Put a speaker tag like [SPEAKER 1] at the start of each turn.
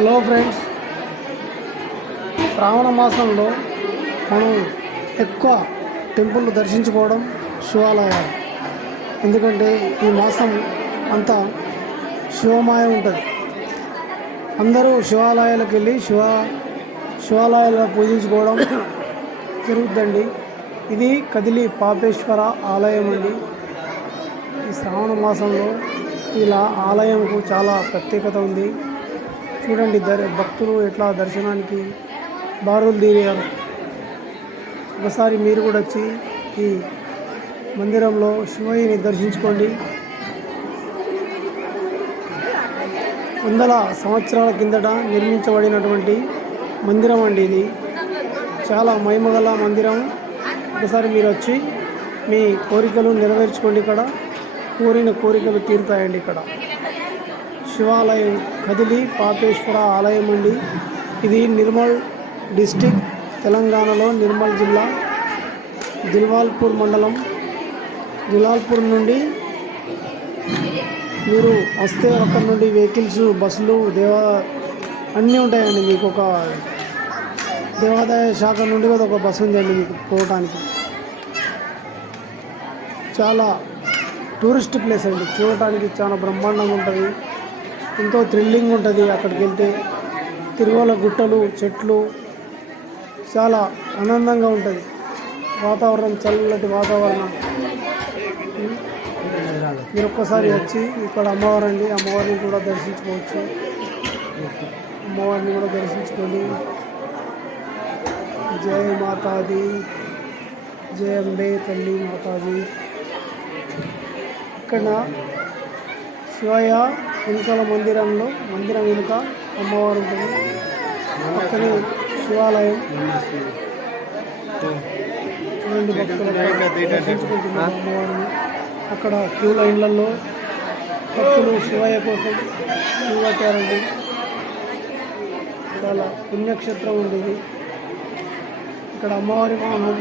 [SPEAKER 1] Hello friends. శ్రావణ మాసంలో మనం ఎక్కువ టెంపుల్ దర్శించుకోవడం శివాలయాలు. ఎందుకంటే ఈ మాసం అంతా శివమాయ ఉంటుంది. అందరూ శివాలయాలకు వెళ్ళి శివ శివాలయాలు పూజించుకోవడం జరుగుతుందండి ఇది కదిలి పాపేశ్వర ఆలయం అండి. ఈ శ్రావణ మాసంలో ఇలా ఆలయంకు చాలా ప్రత్యేకత ఉంది. చూడండి దర్ భక్తులు ఎట్లా దర్శనానికి బారులు తీరారు. ఒకసారి మీరు కూడా వచ్చి ఈ మందిరంలో శివయ్యని దర్శించుకోండి. వందల సంవత్సరాల కిందట నిర్మించబడినటువంటి మందిరం అండి ఇది. చాలా మహిమగల మందిరం. ఒకసారి మీరు వచ్చి మీ కోరికలు నెరవేర్చుకోండి ఇక్కడ. కోరిన కోరికలు తీరుతాయండి ఇక్కడ. శివాలయం కదిలి పాపేశ్వర ఆలయం అండి ఇది నిర్మల్ డిస్టిక్ తెలంగాణలో నిర్మల్ జిల్లా దిల్వాల్పూర్ మండలం. దిల్వాల్పూర్ నుండి మీరు వస్తే అక్కడ నుండి వెహికల్స్ బస్సులు దేవా అన్నీ ఉంటాయండి మీకు ఒక దేవాదాయ శాఖ నుండి కూడా ఒక బస్సు ఉందండి మీకు పోవటానికి. చాలా టూరిస్ట్ ప్లేస్ అండి. చూడటానికి చాలా బ్రహ్మాండంగా ఉంటుంది. ఎంతో థ్రిల్లింగ్ ఉంటుంది అక్కడికి వెళ్తే. తిరుమల గుట్టలు చెట్లు చాలా ఆనందంగా ఉంటుంది. వాతావరణం చల్లటి వాతావరణం. మీరు ఒక్కసారి వచ్చి ఇక్కడ అమ్మవారు అండి అమ్మవారిని కూడా దర్శించుకోవచ్చు. అమ్మవారిని కూడా దర్శించుకొని జయ మాతాది జయ అంబే తల్లి మాతాది ఇక్కడ శివయ్య వెనుకల మందిరంలో మందిరం వెనుక అమ్మవారు ఉంటుంది. పక్కనే శివాలయం. చూడండి భక్తులు దర్శించుకుంటున్నారు అమ్మవారిని. అక్కడ క్యూ లైన్లలో భక్తులు శివయ్య కోసం క్యూ కట్టారండి చాలా పుణ్యక్షేత్రం ఉంది ఇక్కడ అమ్మవారి వాహనం